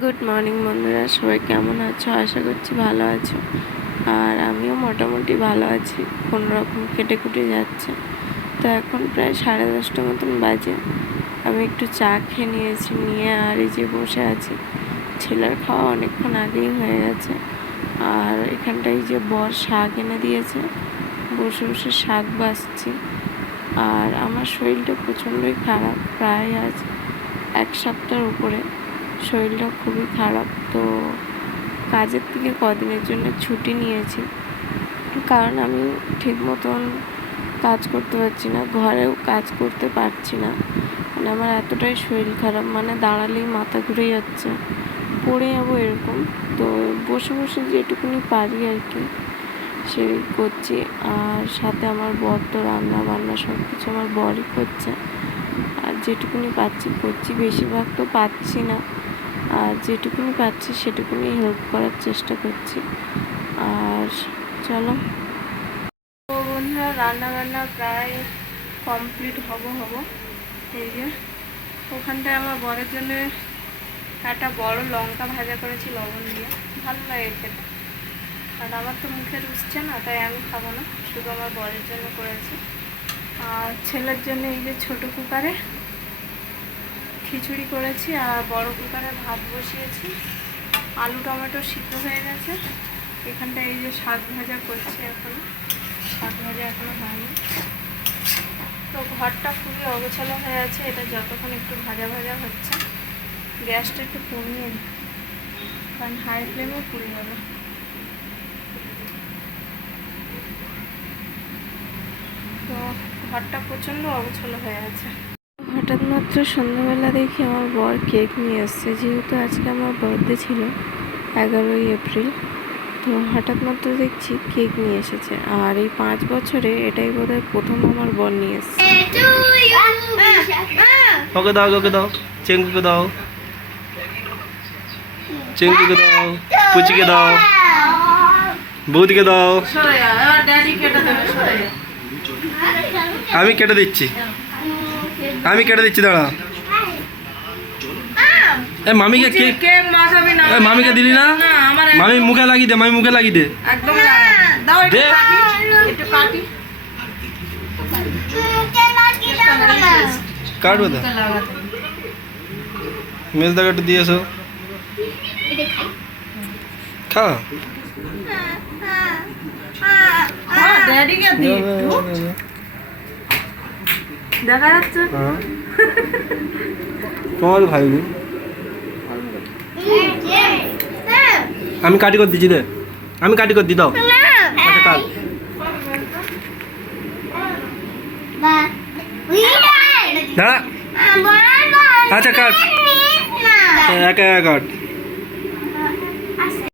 Good morning বন্ধুরা, সবাই কেমন আছো? আশা করছি ভালো আছো। আর আমিও মোটামুটি ভালো আছি রকম কেটে কুটে যাচ্ছে। তো এখন প্রায় সাড়ে দশটা মতন বাজে। আমি একটু চা খেয়ে নিয়েছি, নিয়ে আর এই যে বসে আছি। ছেলের খাওয়া অনেকক্ষণ আগেই হয়ে গেছে। আর এখানটায় যে বর শাক এনে দিয়েছে, বসে বসে শাক বাছছি আর আমার শরীরটা প্রচণ্ডই খারাপ, প্রায় আজ এক সপ্তাহের উপরে। শরীরটা খুবই খারাপ, তো কাজের থেকে কদিনের জন্য ছুটি নিয়েছি। কারণ আমি ঠিক মতন কাজ করতে পারছি না, ঘরেও কাজ করতে পারছি না। মানে আমার এতটাই শরীর খারাপ মানে দাঁড়ালেই মাথা ঘুরে যাচ্ছে। পড়ে যাব এরকম, তো বসে বসে যেটুকুনি পারি আর কি। সেই করছি আর সাথে আমার বর তো রান্না বান্না সব কিছু আমার বরই করছে। আর যেটুকুনি পাচ্ছি, করছি। বেশিরভাগ তো পাচ্ছি না। আর যেটুকুনি পাচ্ছি, সেটুকুনি হেল্প করার চেষ্টা করছি। আর চলো। তো বন্ধুরা, রান্না বান্না প্রায় কমপ্লিট হব হব। এই যে, ওখানটায় আমার বরের জন্য একটা বড় লঙ্কা ভাজা করেছি লবণ দিয়ে। ভালো লাগে খেতে। আর আমার তো মুখে রুচছে না, তাই আমি খাব না, শুধু আমার বরের জন্য করেছি। আর ছেলের জন্য এই যে ছোটো কুকারে খিচুড়ি করেছি আর বড় কুকারে ভাত বসিয়েছি। আলু, টমেটো সিদ্ধ হয়ে গেছে। এখানটা এই যে শাক ভাজা করছি এখনও। শাক ভাজা এখনও হয়নি। তো ঘরটা খুবই অগোছালো হয়ে আছে, এটা যতক্ষণ একটু ভাজা ভাজা হচ্ছে। গ্যাসটা একটু কমিয়ে কারণ হাই ফ্লেমে পুড়ে যাবে তো ঘরটা প্রচণ্ড অগোছালো হয়ে আছে। হঠাৎ মাত্র সন্ধ্যাবেলা দেখি আমার বর কেক নিয়ে এসছে যেহেতু আজকে আমার বার্থডে ছিল এগারোই এপ্রিল তো হঠাৎ মাত্র দেখছি কেক নিয়ে এসেছে। আর এই পাঁচ বছরে এটাই বোধহয় প্রথম আমার বর নিয়ে এসছে। ওকে দাও ওকে দাও। চেঙ্গুকে দাও। চেঙ্গুকে দাও। পুচিকে দাও। বৌদিকে দাও। আমি কেটে দিচ্ছি। আমি কেটে দিচ্ছি দাঁড়া। এ মামিকে কে এ মামিকে দিলি না? মামি মুখে লাগিয়ে দে মামি মুখে লাগিয়ে দে। একদম দে। কাটি কাটি। কাটবে তো। লাগাতে মেজদাকে একটু দিয়ে খা। ড্যাডিকে দি দেখা যাচ্ছে হ্যাঁ। তোমার খাইবি আমি কাটি করে দিচ্ছি দে। আমি কাটি করে দি দাও। আচ্ছা কাট। দাঁড়া। আচ্ছা কাট। একা একা কাট।